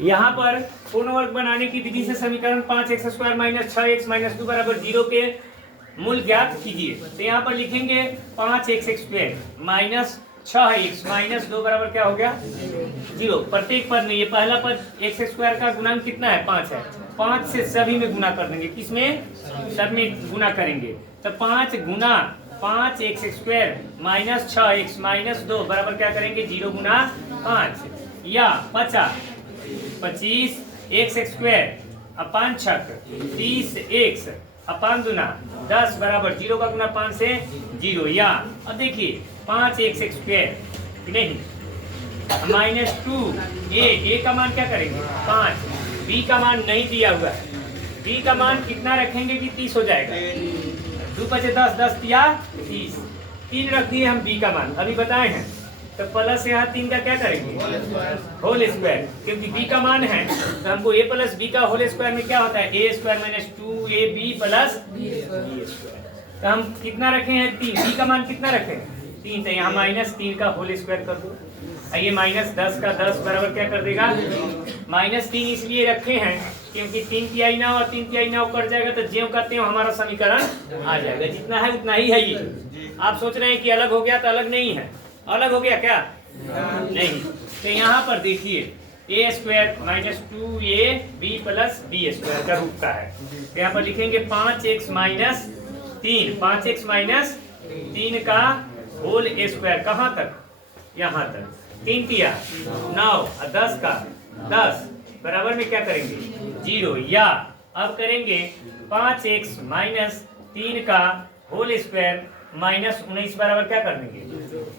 यहाँ पर पूर्ण वर्ग बनाने की विधि से समीकरण 5x² माइनस 6x - 2 बराबर 0 के मूल ज्ञात कीजिए। तो यहाँ पर लिखेंगे 5x² माइनस 6x - 2 बराबर क्या हो गया 0। प्रत्येक पद में ये पहला पद x² का गुणांक कितना है 5 है, 5 से सभी में गुना कर देंगे, किसमें सब में गुना करेंगे। तो 5 गुना 5x² माइनस 6x - 2 बराबर क्या करेंगे 0 गुना 5 या 25 x² अपान 6 30x अपान दुना 10 बराबर 0 का गुना 5 से 0 या अब देखिए 5x² नहीं -2 a का मान क्या करेंगे 5, b का मान नहीं दिया हुआ है, b का मान कितना रखेंगे कि 30 हो जाएगा, 2 × 10 10 या 30, 3 रख दिए हम b का मान अभी बताए हैं। तो प्लस यहाँ 3 का क्या करेंगे होल स्क्वायर, क्योंकि b का मान है तो हमको a प्लस b का होल स्क्वायर में क्या होता है a² - 2ab plus b square. तो हम कितना रखे हैं 3, b का मान कितना रखे हैं 3, तो यहाँ -3 का होल स्क्वायर कर दो। ये -10 का 10 बराबर क्या कर देगा -3 इसलिए रखे हैं क्योंकि 3 तिहाई ना और 3 तिहाई ना कर जाएगा तो ज्यों का त्यों हमारा समीकरण आ जाएगा, जितना है उतना ही है। ये आप सोच रहे हैं कि अलग हो गया तो अलग नहीं है, अलग हो गया क्या नहीं। तो यहाँ पर देखिए a² - 2ab plus b square का रूप का है, तो यहाँ पर लिखेंगे 5x - 3 5x - 3 का होल स्क्वायर कहाँ तक यहाँ तक 3 तिया 9 और 10 का 10 बराबर में क्या करेंगे 0 या अब करेंगे 5x - 3 का होल स्क्वायर -19 बराबर क्या कर देंगे,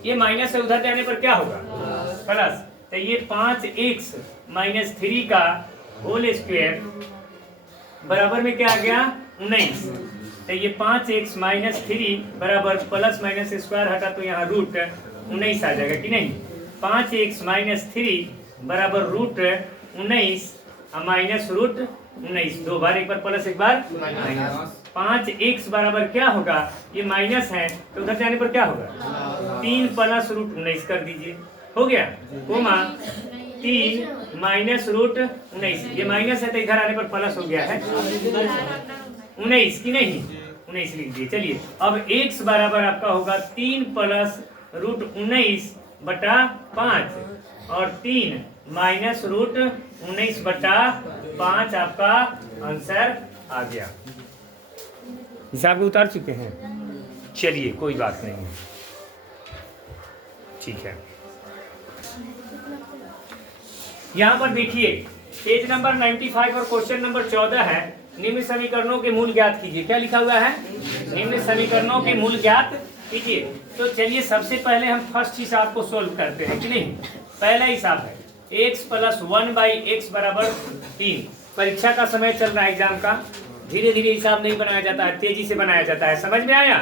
ये माइनस से उधर जाने पर क्या होगा प्लस, तो ये 5x - 3 का होल स्क्वायर बराबर में क्या आ गया 19। तो ये 5x - 3 बराबर प्लस माइनस स्क्वायर हटा तो यहाँ रूट 19 आ जाएगा कि नहीं। 5x - 3 बराबर रूट 19 माइनस रूट 19, 2 बार, एक बार प्लस एक बार माइनस। 5x बराबर क्या होगा, ये माइनस है तो उधर जाने पर क्या होगा 3 प्लस रूट 19 कर दीजिए, हो गया कोमा 3 माइनस रूट 19, ये माइनस है तो इधर आने पर प्लस हो गया है 19 की नहीं 19 लिख दिए। चलिए अब x बराबर आपका होगा 3 प्लस रूट 19 बटा 5 और 3 माइनस रूट 19 बटा 5 आपका आंसर आ गया। हिसाब उतार चुके हैं, चलिए कोई बात नहीं, ठीक है। यहाँ पर देखिए पेज नंबर 95 और क्वेश्चन नंबर 14 है, निम्न समीकरणों के मूल ज्ञात कीजिए। क्या लिखा हुआ है निम्न समीकरणों के मूल ज्ञात कीजिए। तो चलिए सबसे पहले हम फर्स्ट हिसाब को सोल्व करते हैं कि नहीं। पहला हिसाब है x + 1/x बराबर 3। परीक्षा का समय चल रहा है, एग्जाम का, धीरे धीरे हिसाब नहीं बनाया जाता है, तेजी से बनाया जाता है, समझ में आया।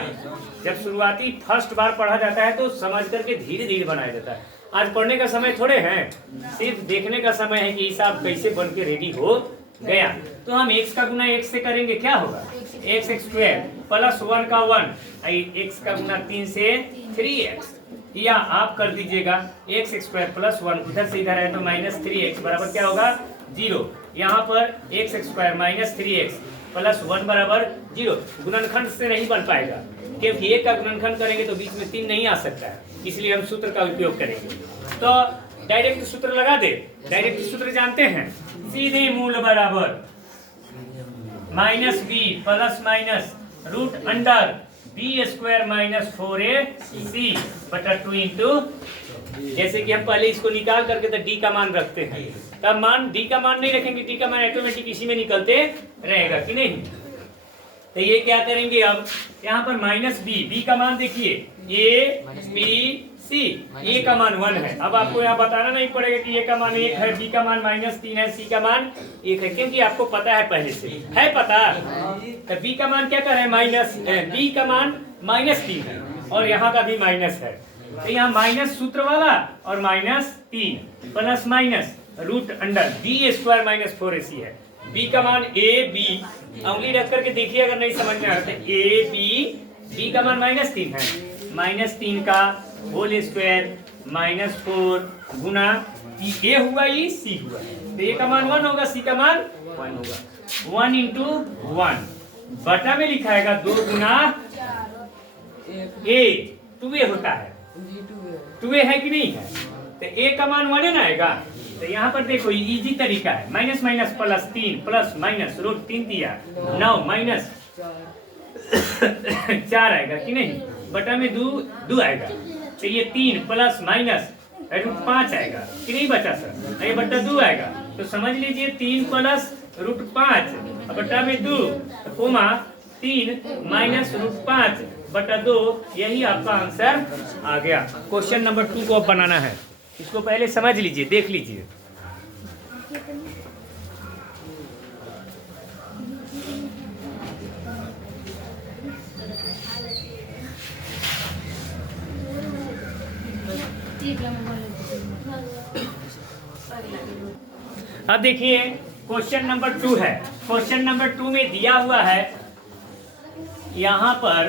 जब शुरुआती फर्स्ट बार पढ़ा जाता है तो समझ करके धीरे धीरे बनाया जाता है। आज पढ़ने का समय थोड़े हैं, सिर्फ देखने का समय है कि हिसाब कैसे बन के रेडी हो गया। तो हम x का गुना x से करेंगे, क्या होगा x² प्लस 1 का 1, x का गुना 3 से 3x, या आप कर दीजिएगा x² प्लस 1, उधर से इधर है तो -3x बराबर क्या होगा 0। यहाँ पर x² - 3x प्लस 1 बराबर 0। गुणनखंड से नहीं बन पाएगा क्योंकि 1 का गुणनखंड करेंगे तो बीच में 3 नहीं आ सकता है, इसलिए हम सूत्र का उपयोग करेंगे। तो डायरेक्ट सूत्र लगा दे, डायरेक्ट सूत्र जानते हैं, सीधे मूल बराबर -b plus minus root under b² - 4ac बटा 2 इंटू, जैसे कि हम पहले इसको निकाल करके तो d का मान रखते हैं, तब मान d का मान नहीं रखेंगे, d का मान ऑटोमेटिक इसी में निकलते रहेगा कि नहीं। तो ये क्या करेंगे अब यहाँ पर -b का मान देखिए a b c, a का मान 1 है। अब आपको यहाँ बताना नहीं पड़ेगा कि a का मान 1 है, b का मान -3 है, c का मान 1 है, क्योंकि आपको पता है, पहले से है पता। तो b का मान क्या कर रहे हैं b का मान -3 है और यहाँ का भी माइनस है, तो यहाँ माइनस सूत्र वाला और -3 plus minus root under b² - 4ac है। b का मान a b, उंगली रख करके देखिए अगर नहीं समझ में आ रहा है, a b, b का मान -3 है, -3 का होल स्क्वायर -4 गुना ए हुआ ये सी हुआ, तो ए का मान 1 होगा, सी का मान 1 होगा। 1 × 1 बटा में लिखाएगा 2 गुना ए, 2a होता है, 2a है कि नहीं है, तो ए का मान 1 ना आएगा। तो यहाँ पर देखो इजी तरीका है, minus minus plus 3 plus minus root 3 दिया 9 माइनस 4 आएगा कि नहीं, बटा में 2 आएगा, तो ये 3 प्लस माइनस रूट 5 आएगा कि नहीं बचा सर, ये बटा 2 आएगा। तो समझ लीजिए 3 प्लस रूट 5 बटा में 2 कोमा 3 माइनस रूट 5 बटा 2, यही आपका आंसर आ गया। क्वेश्चन नंबर 2 को अब बनाना है, इसको पहले समझ लीजिए, देख लीजिए। अब देखिए क्वेश्चन नंबर 2 है, क्वेश्चन नंबर 2 में दिया हुआ है, यहाँ पर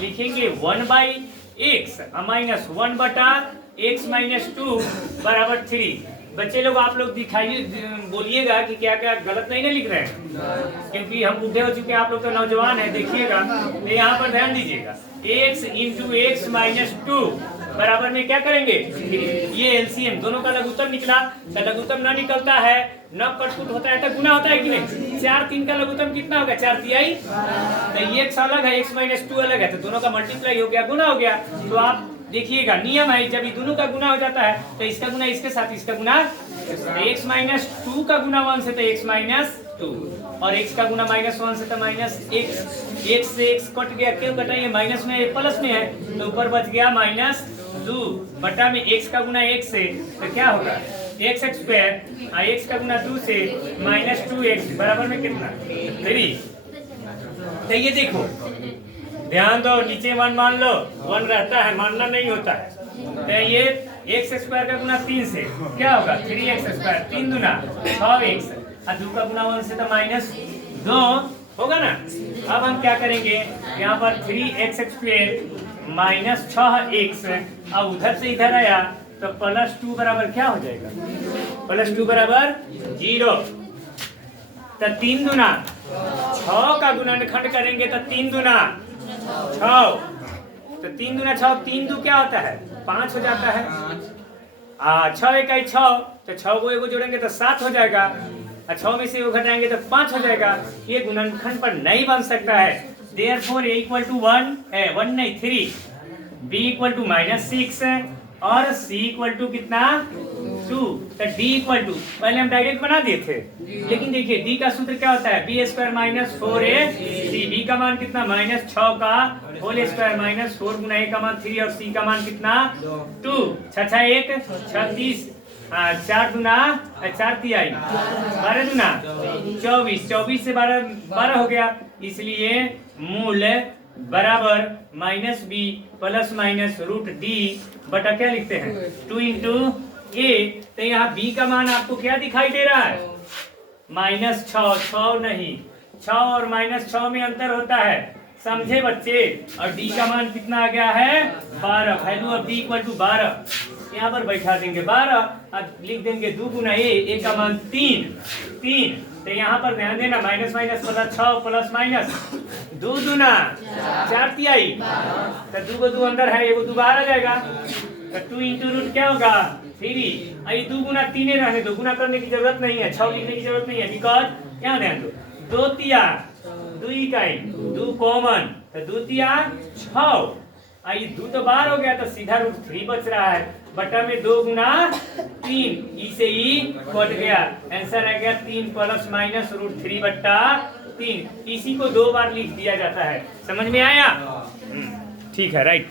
लिखेंगे 1/x माइनस 1 बटा x माइनस 2 बराबर 3। बच्चे लोग आप लोग दिखाइए, बोलिएगा कि क्या क्या गलत नहीं ना लिख रहे हैं, क्योंकि हम बूढ़े हो चुके हैं, आप लोग तो नौजवान हैं, देखिएगा। तो यहाँ पर ध्यान दीजिएगा, x × x माइनस 2 बराबर में क्या करेंगे, ये एलसीएम दोनों का लघुत्तम निकला, तो लघुत्तम न निकलता है, न कटपुट होता है, तो गुना होता है कि नहीं। 4 3 का लघुत्तम कितना होगा, 4 तिहाई, तो ये x अलग है, x माइनस 2 अलग है, तो दोनों का मल्टीप्लाई हो गया, गुना हो गया। तो आप देखिएगा नियम है, जब ये दोनों का गुना हो जाता है तो इसका गुना इसके साथ, इसका गुना x माइनस 2 का गुना 1 से तो x माइनस 2, और x का गुना -1 से तो माइनस x से x कट गया, क्यों कटा, ये माइनस में प्लस में है, तो ऊपर बच गया -2 बटा में x का गुना 1 से, तो क्या होगा x² x का गुना 2 से -2x बराबर में कितना 3। तो ये देखो ध्यान दो, नीचे 1 मान लो, 1 रहता है, मानना नहीं होता है, तो ये x² का गुना 3 से क्या होगा 3x², 3 दूना 6x, और 2 का गुना 1 से तो -2 होगा ना। अब हम क्या करेंगे, यहाँ पर 3x² माइनस 6x, अब उधर से इधर आया तो +2 बराबर क्या हो जाएगा, +2 बराबर 0, तो 3 दूना 6 का गुणनखंड करेंगे तो 3 दूना 6, तो 3 दूना 6, 3 दू क्या होता है 5 हो जाता है, 6 इकाई 6, तो 6 को एगो जोड़ेंगे तो 7 हो जाएगा, और 6 में से वो घटाएंगे तो 5 हो जाएगा। ये गुणनखंड पर नहीं बन सकता है, देयरफॉर a = 1 नहीं 3, b = -6 और c = कितना 2, तो d = पहले हम डायरेक्ट बना दिए थे, लेकिन देखिए d का सूत्र क्या होता है b² - 4ac, b का मान कितना -6 का होल स्क्वायर -4 गुना a का मान 3 और c का मान कितना 2, 6 6 1 36, 4 दूना 4 तिहाई, 12 दूना 24, 24 से 12 हो गया, इसलिए मूल बराबर -b प्लस माइनस √d बटा क्या लिखते हैं 2 × a। तो यहाँ b का मान आपको क्या दिखाई दे रहा है -6, 6 नहीं, 6 और -6 में अंतर होता है, समझे बच्चे। और d का मान कितना आ गया है 12, वैल्यू ऑफ d = 12, यहाँ पर बैठा देंगे 12, अब लिख देंगे 2 गुना a का मान 3, तो यहाँ पर ध्यान देना माइनस माइनस मतलब 6 प्लस माइनस 2 दूना 4 तिहाई, तो 2 को 2 अंदर है, एगो 2 बाहर आ जाएगा, तो 2 × क्या होगा 3, आई 2 गुना 3 रहने दो, गुना करने की जरूरत नहीं है, 6 लिखने की जरूरत नहीं है, बिकॉज यहाँ ध्यान दो 2 तिया 2 इकाई 2 कॉमन, तो 2 तिया 6, आई 2 तो बाहर हो गया, तो सीधा √3 बच रहा है, बटा में 2 गुना 3, ई से ई कट गया, आंसर आ गया 3 प्लस माइनस √3 बटा 3। इसी को 2 बार लिख दिया जाता है, समझ में आया, ठीक है, राइट।